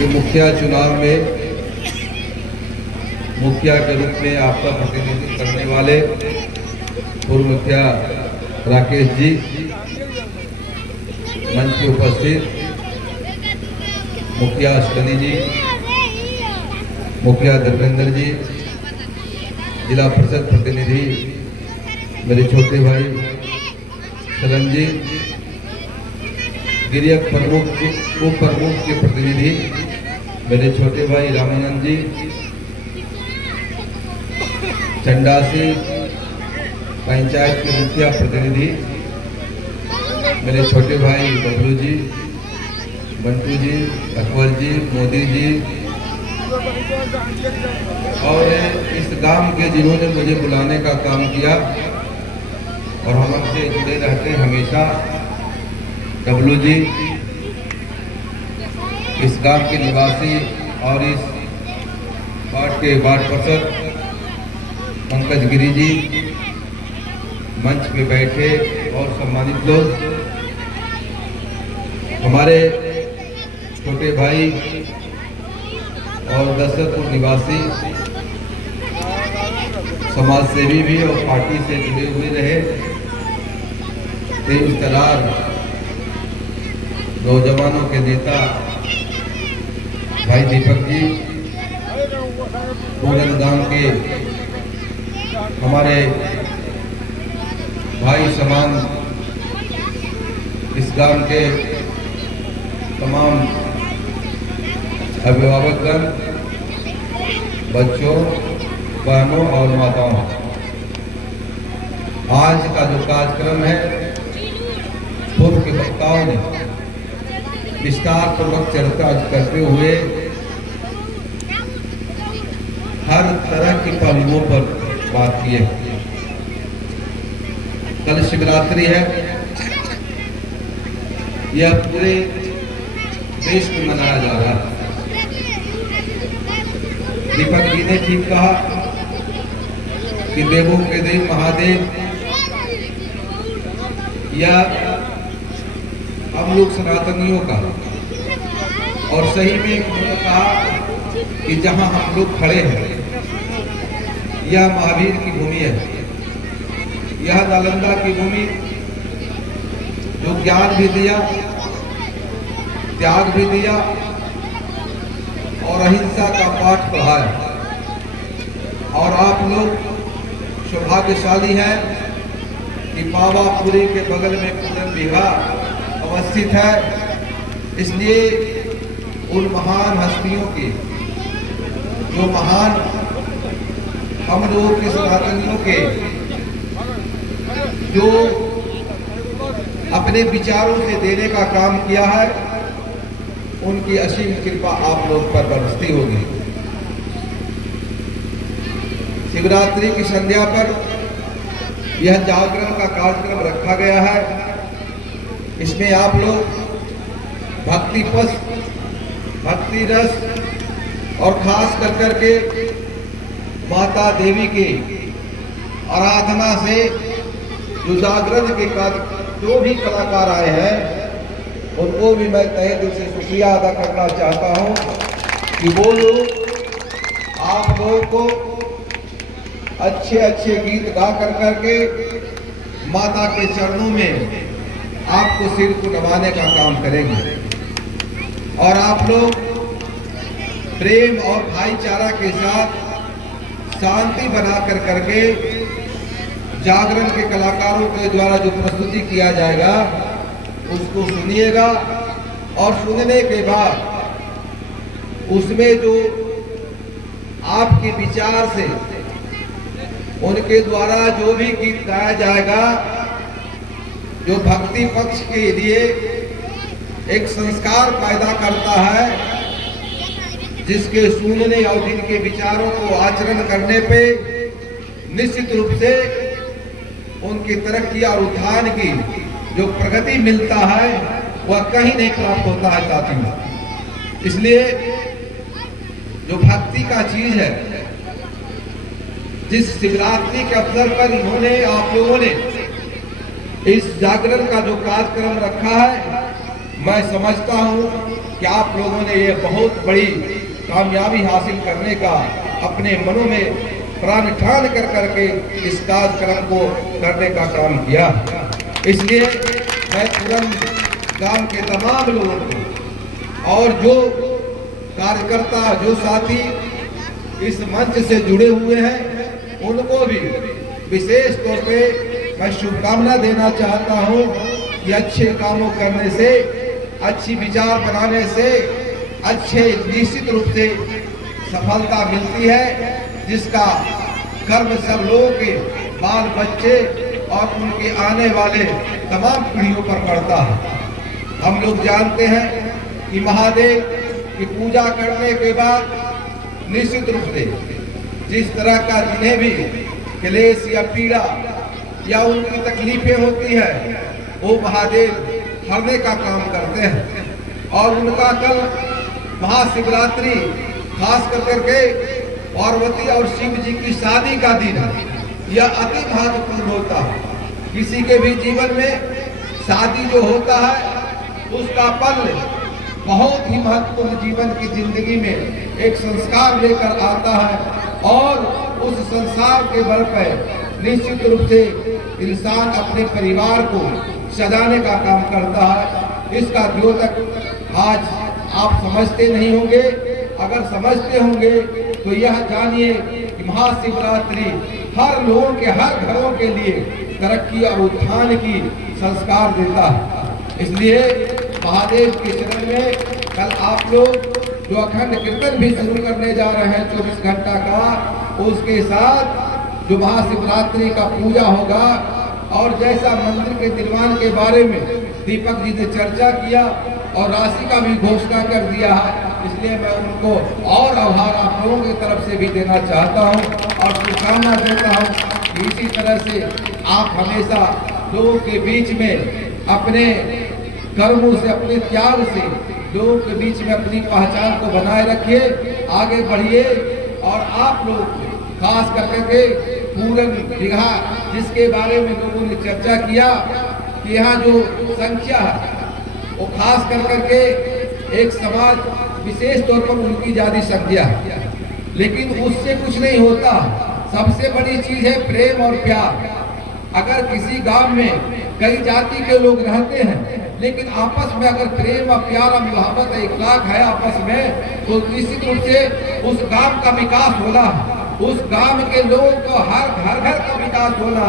कि मुखिया चुनाव में मुखिया के रूप में आपका प्रतिनिधित्व करने वाले पूर्व मुखिया राकेश जी, मंच पे उपस्थित मुखिया अश्वनी जी, मुखिया धर्मेंद्र जी, जिला परिषद प्रतिनिधि मेरे छोटे भाई सलम जी, गिरियक प्रमुख उप प्रमुख के प्रतिनिधि मेरे छोटे भाई रामानंद जी, चंडासी पंचायत के मुखिया प्रतिनिधि मेरे छोटे भाई बबलू जी, बंटू जी, अकबर जी, मोदी जी और इस गांव के जिन्होंने मुझे बुलाने का काम किया और हम हमसे जुड़े रहते हमेशा, डब्लू जी, इस गांव के निवासी और इस वार्ड के वार्ड पार्षद पंकज गिरी जी, मंच पे बैठे और सम्मानित लोग, हमारे छोटे भाई और दशरथपुर निवासी समाज सेवी भी और पार्टी से जुड़े हुए रहे तेज तरार नौजवानों के नेता भाई दीपक जी, पूरन गांव के हमारे भाई समान, इस गांव के तमाम अभिभावकगण, बच्चों, बहनों और माताओं, आज का जो कार्यक्रम है पूर्व के वक्ताओं ने विस्तार पूर्वक चर्चा करते हुए हर तरह के पहलुओं पर बात की है। कल शिवरात्रि है, यह पूरे देश में मनाया जा रहा है। दीपक जी ने ठीक कहा कि देवों के देव महादेव, यह हम लोग सनातनियों का, और सही में उन्होंने कहा कि जहां हम लोग खड़े हैं यह महावीर की भूमि है, यह नालंदा की भूमि जो ज्ञान भी दिया, त्याग भी दिया और अहिंसा का पाठ पढ़ाया। और आप लोग सौभाग्यशाली हैं कि पावापुरी के बगल में पूरन बिहार अवस्थित है, इसलिए उन महान हस्तियों के, जो महान हम लोगों के सनातनियों के, जो अपने विचारों से देने का काम किया है, उनकी असीम कृपा आप लोग पर बरसती होगी। शिवरात्रि की संध्या पर यह जागरण का कार्यक्रम रखा गया है। इसमें आप लोग भक्ति पस, भक्ति रस और खास कर करके माता देवी के आराधना से जो जागरण के जो भी कलाकार आए हैं उनको भी मैं तहे दिल से शुक्रिया अदा करना चाहता हूं कि वो लोग आप लोगों को अच्छे अच्छे गीत गा कर करके माता के चरणों में आपको सिर को नवाने का काम करेंगे और आप लोग प्रेम और भाईचारा के साथ शांति बना कर करके जागरण के कलाकारों के द्वारा जो प्रस्तुति किया जाएगा उसको सुनिएगा और सुनने के बाद उसमें जो आपके विचार से उनके द्वारा जो भी गीत गाया जाएगा, जो भक्ति पक्ष के लिए एक संस्कार पैदा करता है, जिसके सुनने और जिनके विचारों को आचरण करने पे निश्चित रूप से उनकी तरक्की और उत्थान की जो प्रगति मिलता है वह कहीं नहीं प्राप्त होता है साथियों। इसलिए जो भक्ति का चीज है, जिस शिवरात्रि के अवसर पर इन्होंने आप लोगों ने इस जागरण का जो कार्यक्रम रखा है, मैं समझता हूं कि आप लोगों ने ये बहुत बड़ी कामयाबी हासिल करने का अपने मनों में प्राण ठान कर करके इस कार्यक्रम को करने का काम किया। इसलिए मैं तुरंत गांव के तमाम लोगों को और जो कार्यकर्ता जो साथी इस मंच से जुड़े हुए हैं उनको भी विशेष तौर पे मैं शुभकामना देना चाहता हूं कि अच्छे कामों करने से, अच्छी विचार बनाने से अच्छे निश्चित रूप से सफलता मिलती है, जिसका कर्म सब लोगों के बाल बच्चे और उनके आने वाले तमाम पीढ़ियों पर पड़ता है। हम लोग जानते हैं कि महादेव की पूजा करने के बाद निश्चित रूप से जिस तरह का जिन्हें भी क्लेश या पीड़ा या उनकी तकलीफें होती है वो महादेव हरने का काम करते हैं। और उनका कल महाशिवरात्रि खास करके पार्वती और शिव जी की शादी का दिन यह अति महत्वपूर्ण होता है। किसी के भी जीवन में शादी जो होता है उसका पल बहुत ही महत्वपूर्ण जीवन की जिंदगी में एक संस्कार लेकर आता है और उस संसार के बल पर निश्चित रूप से इंसान अपने परिवार को सजाने का काम करता है। इसका द्योतक आज आप समझते नहीं होंगे, अगर समझते होंगे तो यह जानिए कि महाशिवरात्रि हर लोगों के, हर घरों के लिए तरक्की और उत्थान की संस्कार देता है। इसलिए महादेव के चरण में कल आप लोग जो अखंड कीर्तन भी शुरू करने जा रहे हैं 24 घंटा का, उसके साथ जो महाशिवरात्रि का पूजा होगा और जैसा मंदिर के निर्माण के बारे में दीपक जी ने चर्चा किया और राशि का भी घोषणा कर दिया है, इसलिए मैं उनको और आभार आप लोगों की तरफ से भी देना चाहता हूं और शुभकामना देता हूं कि इसी तरह से आप हमेशा लोगों के बीच में अपने कर्मों से, अपने त्याग से लोगों के बीच में अपनी पहचान को बनाए रखिए, आगे बढ़िए। और आप लोग खास करके पूरन बीघा जिसके बारे में लोगों ने चर्चा किया कि यहाँ जो संख्या है वो खास करके एक समाज विशेष तौर पर उनकी ज्यादा संख्या है, लेकिन उससे कुछ नहीं होता। सबसे बड़ी चीज है प्रेम और प्यार। अगर किसी गांव में कई जाति के लोग रहते हैं लेकिन आपस में अगर प्रेम और प्यार और मोहब्बत इखलाक है आपस में, तो निश्चित रूप से उस गांव का विकास होना, उस गांव के लोगों को हर घर घर का विकास होना।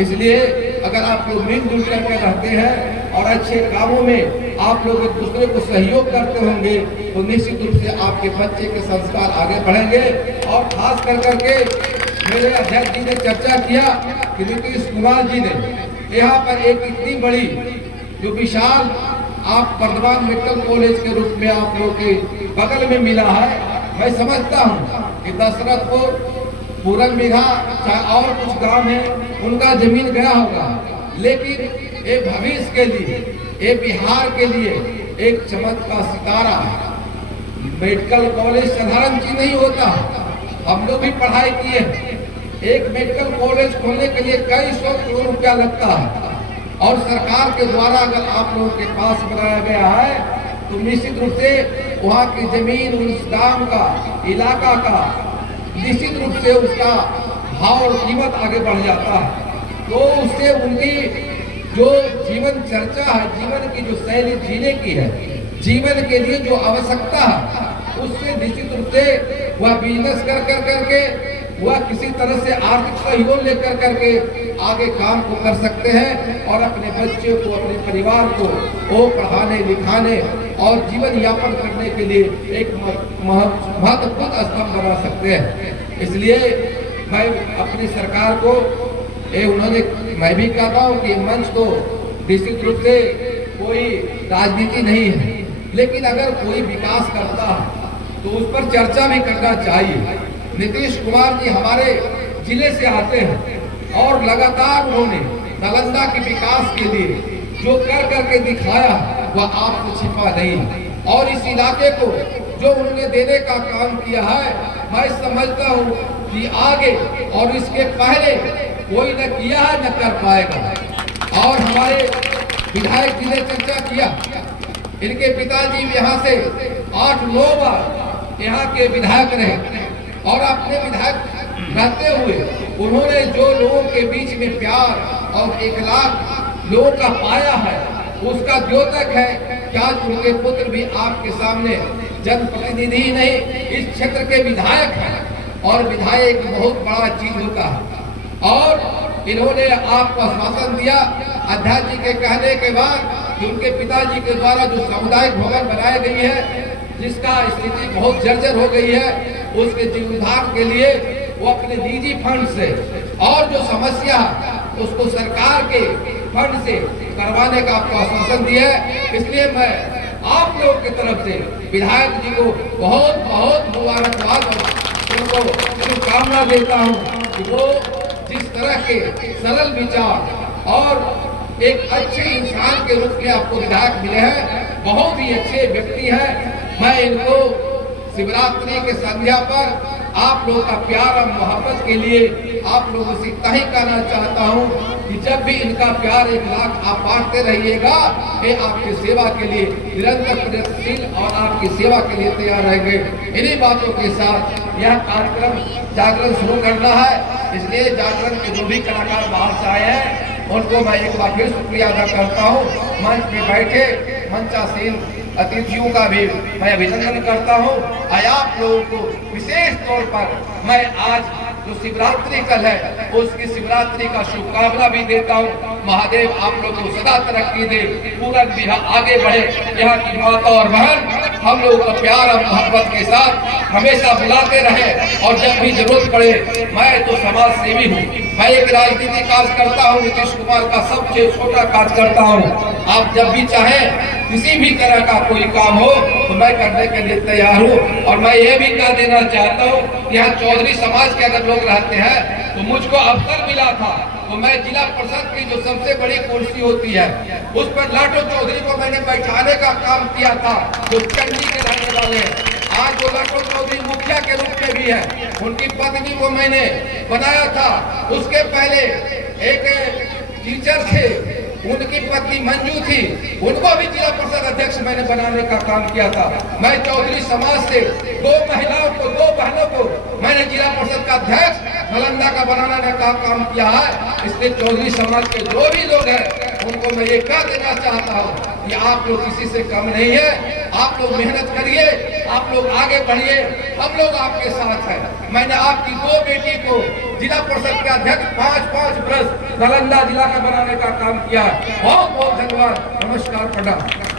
इसलिए अगर आप लोग मिलजुल करके रहते हैं और अच्छे कामों में आप लोग एक दूसरे को सहयोग करते होंगे तो निश्चित रूप से आपके बच्चे के संस्कार आगे बढ़ेंगे। और खास करके मेरे अध्यक्ष जी ने चर्चा किया कि नीतीश कुमार जी ने यहाँ पर एक इतनी बड़ी जो विशाल आप वर्धमान मेडिकल कॉलेज के रूप में आप लोग के बगल में मिला है। मैं समझता हूँ कि दशरथपुर, पूरन बीघा चाहे और कुछ गांव है उनका जमीन गया होगा, लेकिन ये भविष्य के लिए, ये बिहार के लिए एक चमक का सितारा है। मेडिकल कॉलेज साधारण चीज नहीं होता, हम लोग भी पढ़ाई किए हैं। एक मेडिकल कॉलेज खोलने के लिए कई सौ करोड़ रुपया लगता है और सरकार के द्वारा अगर आप लोगों के पास बनाया गया है तो निश्चित रूप से वहाँ की जमीन, उस गांव का, इलाका का निश्चित रूप से उसका भाव और कीमत आगे बढ़ जाता है। तो उससे उनकी जो जीवन चर्चा है, जीवन की जो शैली जीने की है, जीवन के लिए जो आवश्यकता है, उससे निश्चित रूप से वह बिजनेस करके वह किसी तरह से आर्थिक सहयोग लेकर करके आगे काम को कर सकते हैं और अपने बच्चे को, अपने परिवार को वो पढ़ाने लिखाने और जीवन यापन करने के लिए एक महत्वपूर्ण स्तंभ बना सकते हैं। इसलिए मैं अपनी सरकार को मैं भी कहता हूँ कि मंच तो निश्चित रूप से कोई राजनीति नहीं है, लेकिन अगर कोई विकास करता है तो उस पर चर्चा भी करना चाहिए। नीतीश कुमार जी हमारे जिले से आते हैं और लगातार उन्होंने नालंदा के विकास के लिए जो कर करके दिखाया वह आपसे छिपा नहीं, और इस इलाके को जो उन्होंने देने का काम किया है, मैं समझता हूँ कि आगे और इसके पहले कोई न किया है न कर पाएगा। और हमारे विधायक जी ने चर्चा किया इनके पिताजी यहाँ से 8-9 बार यहाँ के विधायक रहे और अपने विधायक रहते हुए उन्होंने जो लोगों के बीच में प्यार और 1 लाख लोगों का पाया है उसका द्योतक है कि आज उनके पुत्र भी आपके सामने जनप्रतिनिधि ही नहीं इस क्षेत्र के विधायक हैं और विधायक बहुत बड़ा चीज होता है। और इन्होंने आपको आश्वासन दिया अध्यक्ष जी के कहने के बाद कि उनके पिताजी के द्वारा जो सामुदायिक भवन बनाई गई है जिसका स्थिति बहुत जर्जर हो गई है उसके जीर्णोद्धार के लिए वो अपने निजी फंड से और जो समस्या उसको सरकार के फंड से करवाने का आपको आश्वासन दिया है। इसलिए मैं आप लोगों की तरफ से विधायक जी को बहुत बहुत मुबारकबाद और उनको शुभकामना देता हूँ कि वो जिस तरह के सरल विचार और एक अच्छे इंसान के रूप में आपको विधायक मिले हैं बहुत ही अच्छे व्यक्ति हैं। मैं इनको शिवरात्रि के संध्या पर आप लोगों का प्यार और मोहब्बत के लिए आप लोगों से इतना ही कहना चाहता हूं कि जब भी इनका प्यार 1 लाख आप बांटते रहिएगा ये आपकी सेवा के लिए निरंतर प्रयत्नशील और आपकी सेवा के लिए तैयार रहेंगे। इन्हीं बातों के साथ यह कार्यक्रम जागरण शुरू करना है इसलिए जागरण के जो भी कलाकार बाहर से आए हैं उनको मैं एक बार फिर शुक्रिया अदा करता हूँ। मंच में बैठे मंचासीन अतिथियों का भी मैं अभिनंदन करता हूँ। आप लोगों को विशेष तौर पर मैं आज जो शिवरात्रि कल है उसकी शिवरात्रि का शुभकामना भी देता हूँ। महादेव आप लोग को सदा तरक्की दे पूरा बिहार आगे बढ़े। यहाँ की माता और बहन हम लोगों का प्यार और मोहब्बत के साथ हमेशा बुलाते रहे और जब भी जरूरत पड़े मैं तो समाज सेवी हूँ मैं एक राजनीतिक कार्य करता हूँ नीतीश कुमार का सबसे छोटा कार्य करता हूँ। आप जब भी चाहें किसी भी तरह का कोई काम हो तो मैं करने के लिए तैयार हूँ। और मैं ये भी कह देना चाहता हूँ यहाँ चौधरी समाज के अगर लोग रहते हैं तो मुझको अवसर मिला था तो मैं जिला परिषद की जो सबसे बड़ी कुर्सी होती है उस पर लाटो चौधरी को मैंने बैठाने का काम किया था जो चंडी के रहने वाले आज वो लाटो चौधरी मुखिया के रूप में भी है उनकी पत्नी को मैंने बनाया था। उसके पहले एक टीचर थे उनकी पत्नी मंजू थी उनको भी जिला परिषद अध्यक्ष मैंने बनाने का काम किया था। मैं चौधरी समाज से 2 महिलाओं को 2 बहनों को मैंने जिला परिषद का अध्यक्ष नालंदा का बनाने का काम किया है। इसलिए चौधरी समाज के जो भी लोग हैं उनको मैं ये कह देना चाहता हूँ कि आप लोग किसी से कम नहीं है। आप लोग मेहनत करिए आप लोग आगे बढ़िए हम लोग आपके साथ हैं। मैंने आपकी 2 बेटी को जिला परिषद के अध्यक्ष 5-5 वर्ष नालंदा जिला का बनाने का काम किया है। बहुत बहुत धन्यवाद। नमस्कार प्रणाम।